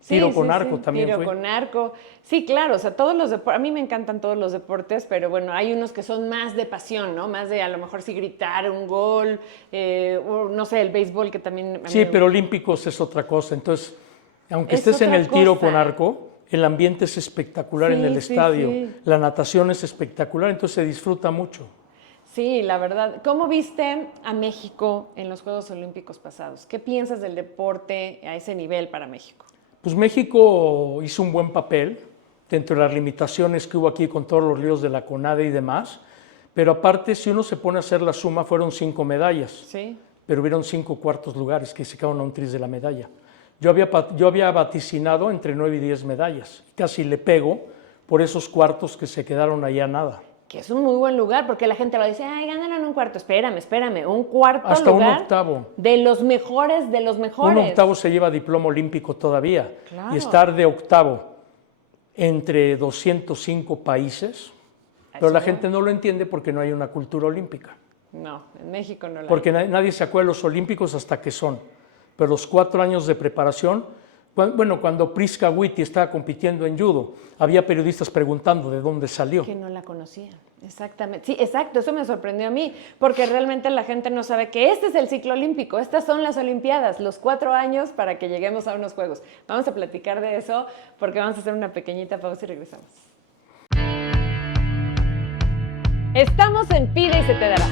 Tiro con arco también fue. Tiro con arco. Sí, claro, o sea, todos los deportes, a mí me encantan todos los deportes, pero bueno, hay unos que son más de pasión, ¿no? Más de a lo mejor sí gritar un gol, o no sé, el béisbol que también... Sí, pero olímpicos es otra cosa. Entonces, aunque estés en el tiro con arco, el ambiente es espectacular en el estadio, la natación es espectacular, entonces se disfruta mucho. Sí, la verdad. ¿Cómo viste a México en los Juegos Olímpicos pasados? ¿Qué piensas del deporte a ese nivel para México? Pues México hizo un buen papel dentro de las limitaciones que hubo aquí con todos los líos de la CONADE y demás, pero aparte, si uno se pone a hacer la suma, fueron 5 medallas, sí, pero hubieron 5 cuartos lugares que se quedaron a un tris de la medalla. Yo había vaticinado entre 9 y 10 medallas, casi le pego por esos cuartos que se quedaron allá nada. Que es un muy buen lugar, porque la gente va a decir, ay, ganaron un cuarto. Espérame, un cuarto hasta lugar. Un octavo. De los mejores, de los mejores. Un octavo se lleva diploma olímpico todavía. Claro. Y estar de octavo entre 205 países, pero la gente no lo entiende porque no hay una cultura olímpica. No, en México no la hay. Porque nadie se acuerda de los olímpicos hasta que son. Pero los 4 años de preparación, bueno, cuando Priska Witty estaba compitiendo en judo, había periodistas preguntando de dónde salió. Que no la conocían, exactamente. Sí, exacto, eso me sorprendió a mí, porque realmente la gente no sabe que este es el ciclo olímpico, estas son las Olimpiadas, los 4 años para que lleguemos a unos Juegos. Vamos a platicar de eso, porque vamos a hacer una pequeñita pausa y regresamos. Estamos en Pide y se te dará.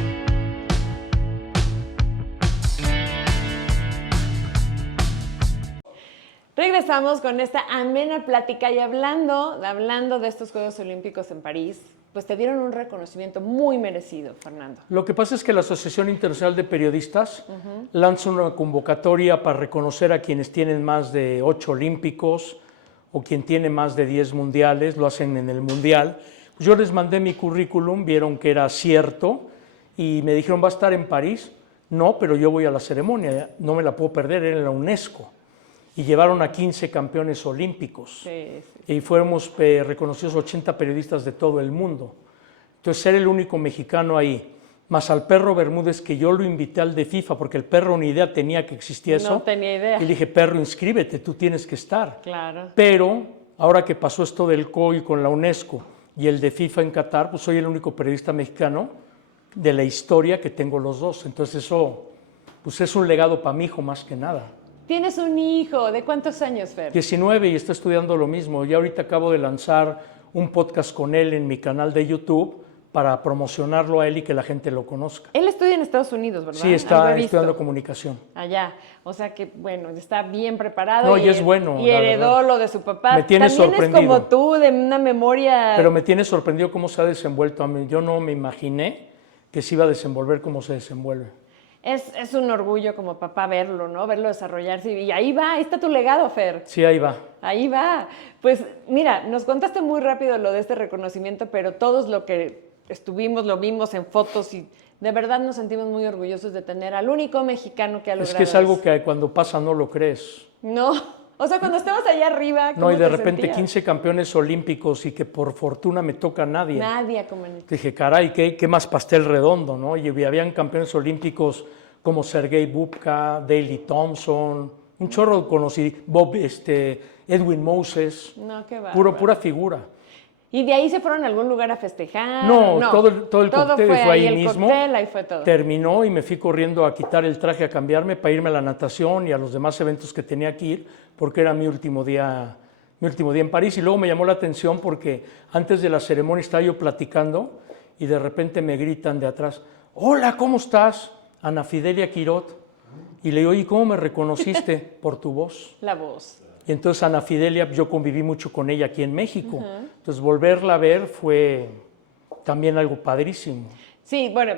Regresamos con esta amena plática y hablando de estos Juegos Olímpicos en París, pues te dieron un reconocimiento muy merecido, Fernando. Lo que pasa es que la Asociación Internacional de Periodistas lanza una convocatoria para reconocer a quienes tienen más de 8 olímpicos o quien tiene más de 10 mundiales, lo hacen en el mundial. Yo les mandé mi currículum, vieron que era cierto y me dijeron, ¿va a estar en París? No, pero yo voy a la ceremonia, no me la puedo perder, era en la UNESCO. Y llevaron a 15 campeones olímpicos. Sí. Y fuimos reconocidos 80 periodistas de todo el mundo. Entonces, ser el único mexicano ahí, más al Perro Bermúdez, que yo lo invité al de FIFA, porque el Perro ni idea tenía que existía eso. No tenía idea. Y le dije, Perro, inscríbete, tú tienes que estar. Claro. Pero, ahora que pasó esto del COI con la UNESCO y el de FIFA en Qatar, pues soy el único periodista mexicano de la historia que tengo los dos. Entonces, eso pues es un legado para mi hijo más que nada. Tienes un hijo, ¿de cuántos años, Fer? 19 y está estudiando lo mismo. Ya ahorita acabo de lanzar un podcast con él en mi canal de YouTube para promocionarlo a él y que la gente lo conozca. Él estudia en Estados Unidos, ¿verdad? Sí, está estudiando comunicación. Allá, o sea que, bueno, está bien preparado. No, y es bueno. Y heredó lo de su papá. Me tiene sorprendido. También es como tú, de una memoria... Pero me tiene sorprendido cómo se ha desenvuelto. A mí, yo no me imaginé que se iba a desenvolver como se desenvuelve. Es un orgullo como papá verlo, ¿no? Verlo desarrollarse. Y ahí va, ahí está tu legado, Fer. Sí, ahí va. Ahí va. Pues mira, nos contaste muy rápido lo de este reconocimiento, pero todos lo que estuvimos, lo vimos en fotos y de verdad nos sentimos muy orgullosos de tener al único mexicano que ha logrado. Es que es algo que cuando pasa no lo crees. No, O sea, cuando estabas allá arriba, ¿cómo No, y de te repente sentías? 15 campeones olímpicos y que por fortuna me toca nadie. Nadie como en el... Dije, caray, qué más pastel redondo, ¿no? Y habían campeones olímpicos como Sergei Bubka, Daley Thompson, un chorro conocí, Edwin Moses, No, qué pura bárbaro. figura. ¿Y de ahí se fueron a algún lugar a festejar? No, todo el cóctel fue ahí el mismo. Cóctel, ahí fue todo. Terminó y me fui corriendo a quitar el traje, a cambiarme para irme a la natación y a los demás eventos que tenía que ir, porque era mi último día en París. Y luego me llamó la atención porque antes de la ceremonia estaba yo platicando y de repente me gritan de atrás, hola, ¿cómo estás? Ana Fidelia Quirot. Y le digo, oye, ¿cómo me reconociste? Por tu voz. La voz. Y entonces Ana Fidelia, yo conviví mucho con ella aquí en México. Entonces volverla a ver fue también algo padrísimo. Sí, bueno,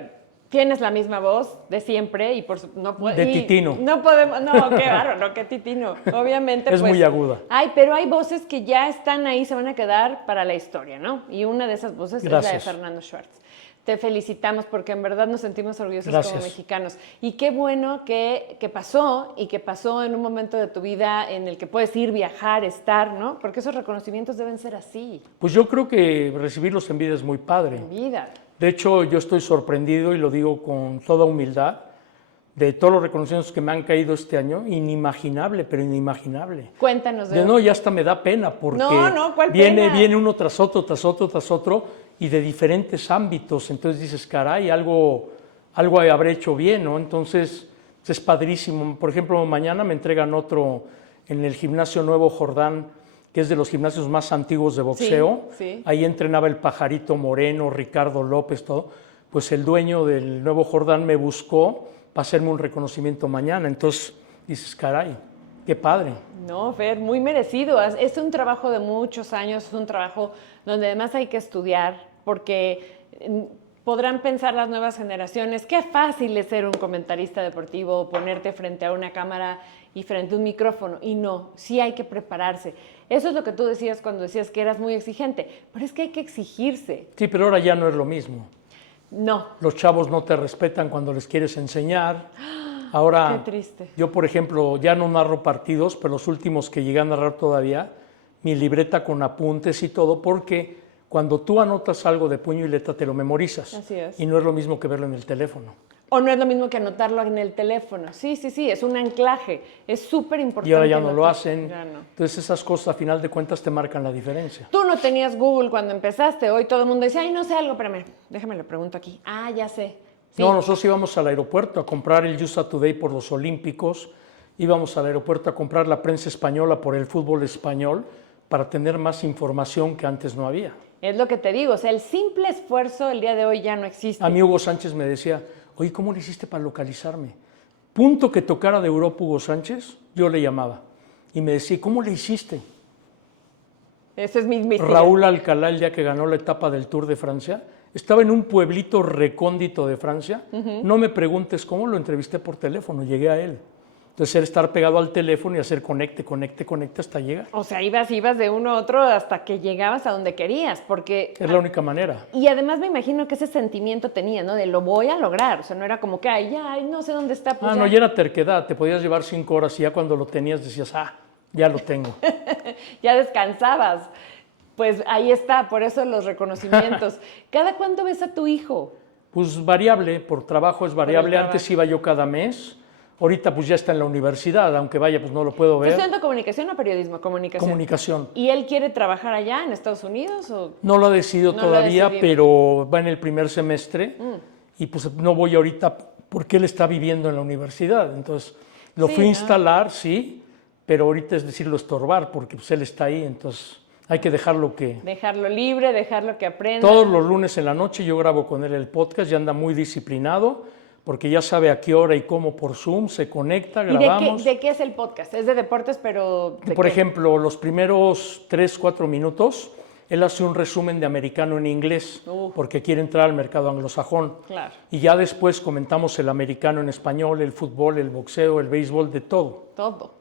tienes la misma voz de siempre y De Titino. No podemos, no, qué bárbaro, qué Titino. Obviamente, Es muy aguda. Pero hay voces que ya están ahí, se van a quedar para la historia, ¿no? Y una de esas voces es la de Fernando Schwartz. Te felicitamos porque en verdad nos sentimos orgullosos como mexicanos. Y qué bueno que pasó y que pasó en un momento de tu vida en el que puedes ir, viajar, estar, ¿no? Porque esos reconocimientos deben ser así. Pues yo creo que recibirlos en vida es muy padre. En vida. De hecho, yo estoy sorprendido y lo digo con toda humildad de todos los reconocimientos que me han caído este año. Inimaginable, pero inimaginable. Cuéntanos de No, ya hasta me da pena porque ¿cuál pena? viene uno tras otro, tras otro, tras otro y de diferentes ámbitos. Entonces dices, caray, algo habré hecho bien, ¿no? Entonces es padrísimo. Por ejemplo, mañana me entregan otro en el Gimnasio Nuevo Jordán, que es de los gimnasios más antiguos de boxeo. Sí. Ahí entrenaba el Pajarito Moreno, Ricardo López, todo. Pues el dueño del Nuevo Jordán me buscó para hacerme un reconocimiento mañana. Entonces dices, caray, qué padre. No, Fer, muy merecido. Es un trabajo de muchos años, es un trabajo donde además hay que estudiar, porque podrán pensar las nuevas generaciones, qué fácil es ser un comentarista deportivo, ponerte frente a una cámara y frente a un micrófono. Y no, sí hay que prepararse. Eso es lo que tú decías cuando decías que eras muy exigente, pero es que hay que exigirse. Sí, pero ahora ya no es lo mismo. No. Los chavos no te respetan cuando les quieres enseñar. Ahora, qué triste. Yo, por ejemplo, ya no narro partidos, pero los últimos que llegué a narrar todavía, mi libreta con apuntes y todo, porque cuando tú anotas algo de puño y letra te lo memorizas. Así es. Y no es lo mismo que verlo en el teléfono. O no es lo mismo que anotarlo en el teléfono. Sí, es un anclaje. Es súper importante. Y ahora ya no lo hacen. Ya no. Entonces esas cosas a final de cuentas te marcan la diferencia. Tú no tenías Google cuando empezaste. Hoy todo el mundo dice, ay, no sé algo, espérame, déjame lo pregunto aquí. Ah, ya sé. Sí. No, nosotros íbamos al aeropuerto a comprar el USA Today por los Olímpicos. Íbamos al aeropuerto a comprar la prensa española por el fútbol español para tener más información que antes no había. Es lo que te digo, o sea, el simple esfuerzo el día de hoy ya no existe. A mí Hugo Sánchez me decía, oye, ¿cómo le hiciste para localizarme? Punto que tocara de Europa Hugo Sánchez, yo le llamaba. Y me decía, ¿cómo le hiciste? Ese es mi misterio. Raúl Alcalá, el día que ganó la etapa del Tour de Francia, estaba en un pueblito recóndito de Francia. No me preguntes cómo, lo entrevisté por teléfono, llegué a él. Entonces, era estar pegado al teléfono y hacer conecte hasta llegar. O sea, ibas de uno a otro hasta que llegabas a donde querías, porque... Es la única manera. Y además me imagino que ese sentimiento tenía, ¿no? De lo voy a lograr. O sea, no era como que, ay, no sé dónde está. Pues no, ya era terquedad. Te podías llevar 5 horas y ya cuando lo tenías decías, ya lo tengo. Ya descansabas. Pues ahí está, por eso los reconocimientos. ¿Cada cuánto ves a tu hijo? Pues variable, por trabajo es variable. Antes iba yo cada mes. Ahorita pues ya está en la universidad, aunque vaya pues no lo puedo ver. ¿Estás estudiando comunicación o periodismo? Comunicación. ¿Y él quiere trabajar allá en Estados Unidos? ¿O? No lo ha decidido todavía, pero va en el primer semestre y pues no voy ahorita porque él está viviendo en la universidad. Entonces lo fui a instalar, sí, pero ahorita es decirlo estorbar porque pues él está ahí, entonces hay que dejarlo Dejarlo libre, dejarlo que aprenda. Todos los lunes en la noche yo grabo con él el podcast, ya anda muy disciplinado. Porque ya sabe a qué hora y cómo por Zoom se conecta, grabamos. ¿Y de qué es el podcast? Es de deportes, pero... Por ejemplo, los primeros 3-4 minutos, él hace un resumen de americano en inglés, porque quiere entrar al mercado anglosajón. Claro. Y ya después comentamos el americano en español, el fútbol, el boxeo, el béisbol, de todo. Todo.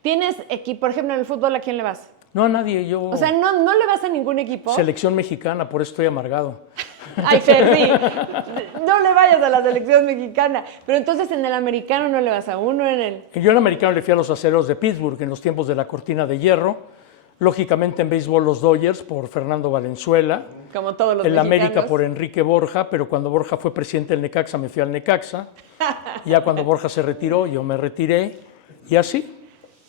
¿Tienes equipo, por ejemplo, en el fútbol, a quién le vas? No, a nadie, yo... O sea, ¿no le vas a ningún equipo? Selección mexicana, por eso estoy amargado. Ay, Fer, sí. No le vayas a la selección mexicana. Pero entonces en el americano no le vas a uno, en el... Yo en americano le fui a los Acereros de Pittsburgh en los tiempos de la cortina de hierro. Lógicamente en béisbol los Dodgers por Fernando Valenzuela. Como todos los En la mexicanos. América por Enrique Borja, pero cuando Borja fue presidente del Necaxa me fui al Necaxa. Ya cuando Borja se retiró, yo me retiré y así.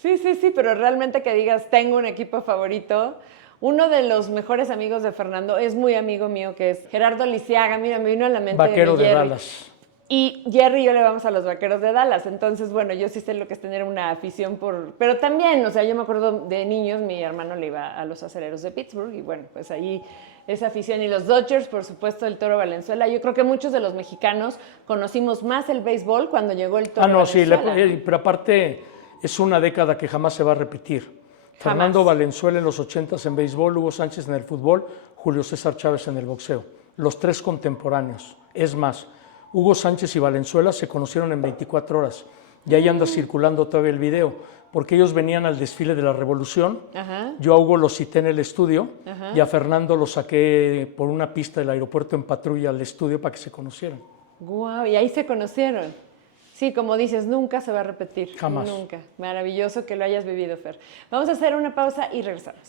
Sí, pero realmente que digas, tengo un equipo favorito. Uno de los mejores amigos de Fernando es muy amigo mío, que es Gerardo Lisiaga. Mira, me vino a la mente Vaquero de Jerry. Dallas. Y Jerry y yo le vamos a los Vaqueros de Dallas. Entonces, bueno, yo sí sé lo que es tener una afición por... Pero también, o sea, yo me acuerdo de niños, mi hermano le iba a los Acereros de Pittsburgh y bueno, pues ahí esa afición. Y los Dodgers, por supuesto, el Toro Valenzuela. Yo creo que muchos de los mexicanos conocimos más el béisbol cuando llegó el Toro Valenzuela. Sí, pero aparte es una década que jamás se va a repetir. Fernando Valenzuela en los 80s en béisbol, Hugo Sánchez en el fútbol, Julio César Chávez en el boxeo. Los tres contemporáneos. Es más, Hugo Sánchez y Valenzuela se conocieron en 24 horas. Y ahí anda circulando todavía el video, porque ellos venían al desfile de la Revolución. Ajá. Yo a Hugo lo cité en el estudio. Ajá. Y a Fernando lo saqué por una pista del aeropuerto en patrulla al estudio para que se conocieran. Guau, y ahí se conocieron. Sí, como dices, nunca se va a repetir. Jamás. Nunca. Maravilloso que lo hayas vivido, Fer. Vamos a hacer una pausa y regresamos.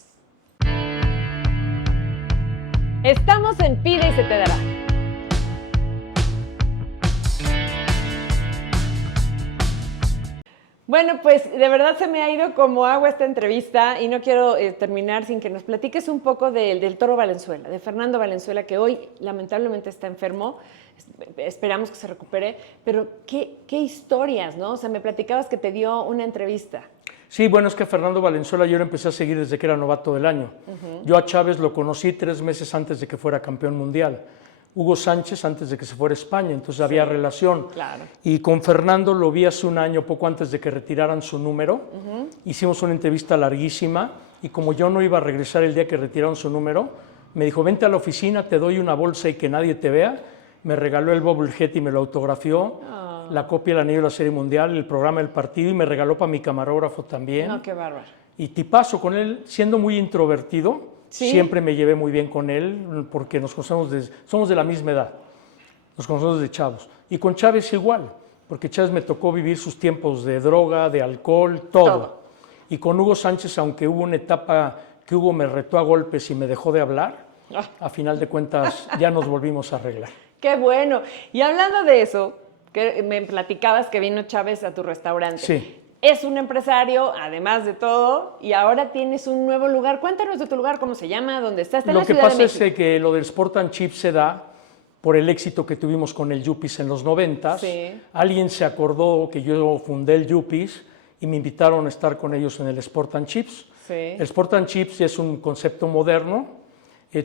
Estamos en Pide y se te dará. Bueno, pues de verdad se me ha ido como agua esta entrevista y no quiero terminar sin que nos platiques un poco del Toro Valenzuela, de Fernando Valenzuela, que hoy lamentablemente está enfermo. Esperamos que se recupere, pero qué historias, ¿no? O sea, me platicabas que te dio una entrevista. Sí, bueno, es que Fernando Valenzuela yo lo empecé a seguir desde que era novato del año. Yo a Chávez lo conocí 3 meses antes de que fuera campeón mundial. Hugo Sánchez antes de que se fuera a España, entonces había relación. Claro. Y con Fernando lo vi hace un año, poco antes de que retiraran su número. Hicimos una entrevista larguísima y como yo no iba a regresar el día que retiraron su número, me dijo, vente a la oficina, te doy una bolsa y que nadie te vea. Me regaló el bobblehead y me lo autografió, la copia del anillo de la Serie Mundial, el programa del partido y me regaló para mi camarógrafo también. No, qué bárbaro. Y tipazo con él, siendo muy introvertido. ¿Sí? Siempre me llevé muy bien con él porque nos conocemos somos de la misma edad, nos conocemos desde chavos. Y con Chávez igual, porque Chávez me tocó vivir sus tiempos de droga, de alcohol, todo. Y con Hugo Sánchez, aunque hubo una etapa que Hugo me retó a golpes y me dejó de hablar, a final de cuentas ya nos volvimos a arreglar. ¡Qué bueno! Y hablando de eso, que me platicabas que vino Chávez a tu restaurante. Sí. Es un empresario, además de todo, y ahora tienes un nuevo lugar. Cuéntanos de tu lugar, ¿cómo se llama? ¿Dónde está? Está en la Ciudad de México. Lo que pasa es que lo del Sport and Chips se da por el éxito que tuvimos con el Yuppies en los 90s. Sí. Alguien se acordó que yo fundé el Yuppies y me invitaron a estar con ellos en el Sport and Chips. Sí. El Sport and Chips es un concepto moderno.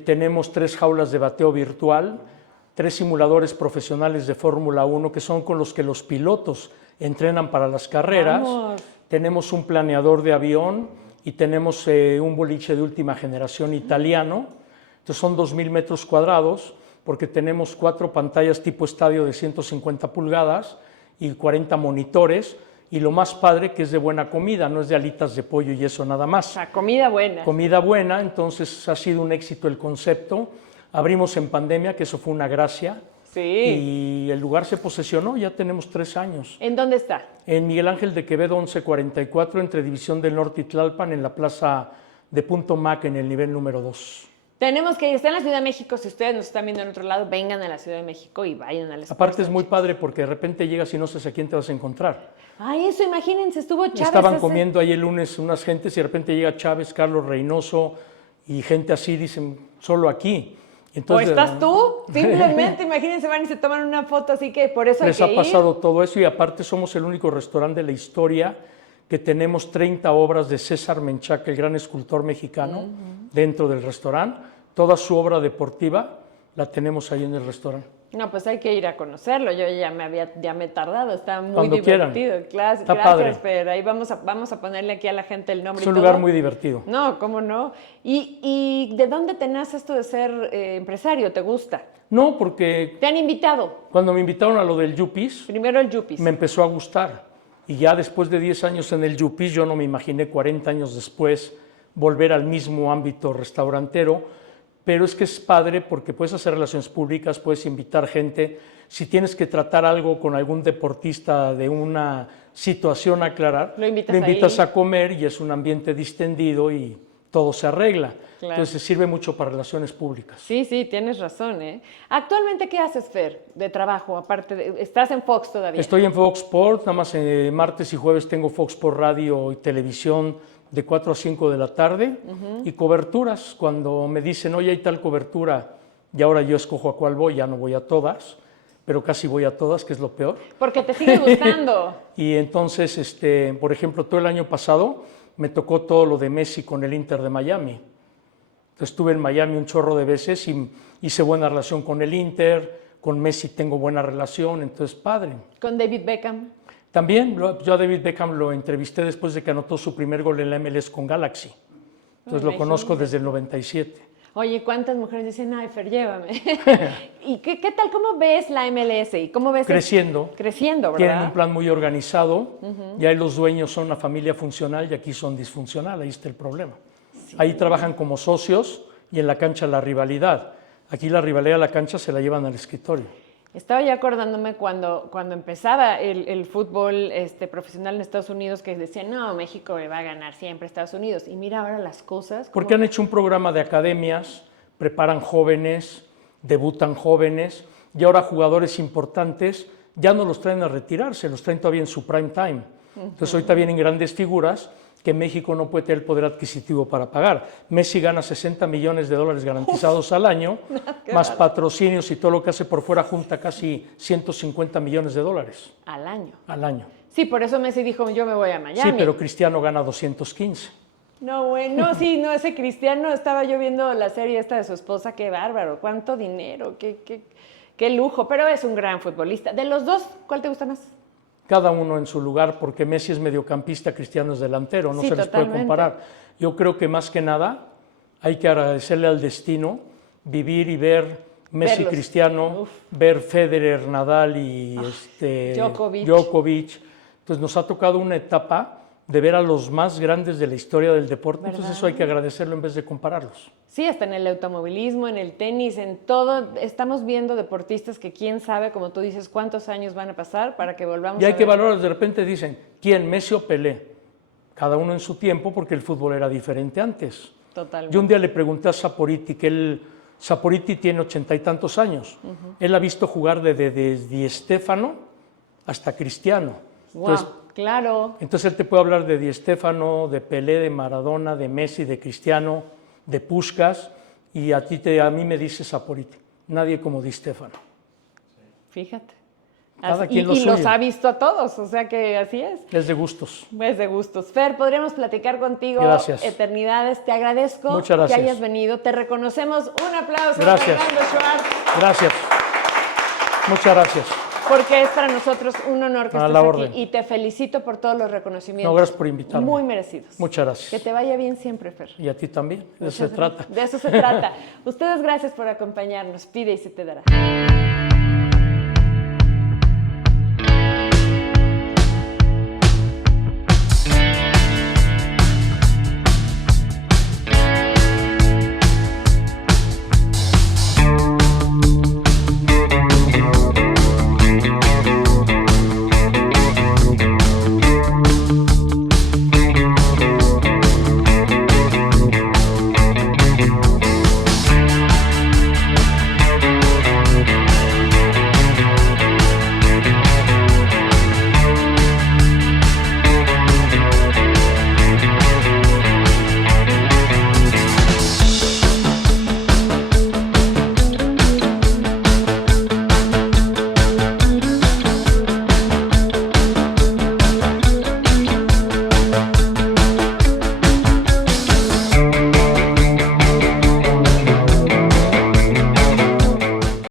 Tenemos 3 jaulas de bateo virtual, 3 simuladores profesionales de Fórmula 1 que son con los que los pilotos entrenan para las carreras. Vamos. Tenemos un planeador de avión y tenemos un boliche de última generación italiano. Entonces son 2,000 metros cuadrados porque tenemos 4 pantallas tipo estadio de 150 pulgadas y 40 monitores. Y lo más padre que es de buena comida, no es de alitas de pollo y eso nada más. O sea, comida buena. Comida buena, entonces ha sido un éxito el concepto. Abrimos en pandemia, que eso fue una gracia. Sí. Y el lugar se posesionó, ya tenemos 3 años. ¿En dónde está? En Miguel Ángel de Quevedo 1144, entre División del Norte y Tlalpan, en la plaza de Punto Mac, en el nivel número 2. Tenemos que ir, está en la Ciudad de México, si ustedes nos están viendo en otro lado, vengan a la Ciudad de México y vayan al Sport Aparte es and muy Chips. padre porque de repente llegas y no sabes a quién te vas a encontrar. Ay, eso, imagínense, estuvo Chávez. Estaban comiendo ahí el lunes unas gentes y de repente llega Chávez, Carlos Reynoso y gente así, dicen, solo aquí. Entonces, o estás tú, simplemente, imagínense, van y se toman una foto, así que por eso hay les que ha ir. pasado todo eso y aparte somos el único restaurante de la historia que tenemos 30 obras de César Menchaca, el gran escultor mexicano, dentro del restaurante. Toda su obra deportiva la tenemos ahí en el restaurante. No, pues hay que ir a conocerlo. Yo ya me he tardado, está muy Cuando divertido. quieran. Está Gracias, padre. Pero ahí vamos a ponerle aquí a la gente el nombre. Es un y todo. lugar muy divertido. No, ¿cómo no? ¿Y de dónde te nace esto de ser empresario? ¿Te gusta? No, porque ¿Te han invitado? cuando me invitaron a lo del Yuppies, Primero el Yuppies. me empezó a gustar. Y ya después de 10 años en el Yuppies, yo no me imaginé 40 años después volver al mismo ámbito restaurantero, pero es que es padre porque puedes hacer relaciones públicas, puedes invitar gente. Si tienes que tratar algo con algún deportista de una situación a aclarar, lo invitas ahí a comer y es un ambiente distendido y todo se arregla. Claro. Entonces sirve mucho para relaciones públicas. Sí, sí, tienes razón, ¿eh? Actualmente, ¿qué haces, Fer, de trabajo? Aparte de, ¿estás en Fox todavía? Estoy en Fox Sports, nada más martes y jueves tengo Fox Sports Radio y televisión de 4 a 5 de la tarde y coberturas. Cuando me dicen, oye, hay tal cobertura y ahora yo escojo a cuál voy, ya no voy a todas, pero casi voy a todas, que es lo peor. Porque te sigue gustando. Y entonces, por ejemplo, todo el año pasado me tocó todo lo de Messi con el Inter de Miami. Entonces, estuve en Miami un chorro de veces y hice buena relación con el Inter, con Messi tengo buena relación, entonces padre. ¿Con David Beckham? También, yo a David Beckham lo entrevisté después de que anotó su primer gol en la MLS con Galaxy. Entonces lo conozco desde el 97. Oye, ¿cuántas mujeres dicen, ay, Fer, llévame? ¿Y qué tal? ¿Cómo ves la MLS? ¿Y cómo ves creciendo, creciendo, ¿verdad? Tienen un plan muy organizado, y ahí los dueños son una familia funcional y aquí son disfuncional, ahí está el problema. Sí. Ahí trabajan como socios y en la cancha la rivalidad. Aquí la rivalidad de la cancha se la llevan al escritorio. Estaba ya acordándome cuando empezaba el fútbol profesional en Estados Unidos, que decían, no, México le va a ganar siempre a Estados Unidos. Y mira ahora las cosas. Porque han hecho un programa de academias, preparan jóvenes, debutan jóvenes, y ahora jugadores importantes ya no los traen a retirarse, los traen todavía en su prime time. Entonces ahorita vienen grandes figuras que México no puede tener el poder adquisitivo para pagar. Messi gana $60 millones garantizados al año, más patrocinios y todo lo que hace por fuera junta casi $150 millones. ¿Al año? Al año. Sí, por eso Messi dijo, yo me voy a Miami. Sí, pero Cristiano gana 215. No, bueno, sí, no, ese Cristiano, estaba yo viendo la serie esta de su esposa, qué bárbaro, cuánto dinero, qué lujo, pero es un gran futbolista. De los dos, ¿cuál te gusta más? Cada uno en su lugar, porque Messi es mediocampista, Cristiano es delantero, no se les puede comparar. Yo creo que más que nada hay que agradecerle al destino, vivir y ver Messi, Cristiano, ver Federer, Nadal y Djokovic. Entonces nos ha tocado una etapa de ver a los más grandes de la historia del deporte, ¿verdad? Entonces eso hay que agradecerlo en vez de compararlos. Sí, hasta en el automovilismo, en el tenis, en todo, estamos viendo deportistas que quién sabe, como tú dices, cuántos años van a pasar para que volvamos a ver. Y hay que valorar, de repente dicen, ¿quién, Messi o Pelé? Cada uno en su tiempo, porque el fútbol era diferente antes. Totalmente. Yo un día le pregunté a Saporiti, Saporiti tiene 80 y tantos años, él ha visto jugar desde Di Stéfano hasta Cristiano. Wow. Entonces, claro. Entonces él te puede hablar de Di Stéfano, de Pelé, de Maradona, de Messi, de Cristiano, de Puskás, y a mí me dice Saporiti, nadie como Di Stéfano. Fíjate. Cada quien y los ha visto a todos, o sea que así es. Es de gustos. Es de gustos. Fer, podríamos platicar contigo. Gracias. Eternidades. Te agradezco Muchas gracias. Que hayas venido. Te reconocemos. Un aplauso. Gracias. Fernando Schwartz. Gracias. Muchas gracias. Porque es para nosotros un honor que estés orden. aquí y te felicito por todos los reconocimientos. No, gracias por invitarme. Muy merecidos. Muchas gracias. Que te vaya bien siempre, Fer. Y a ti también. De eso se trata. De eso se trata. Ustedes, gracias por acompañarnos. Pide y se te dará.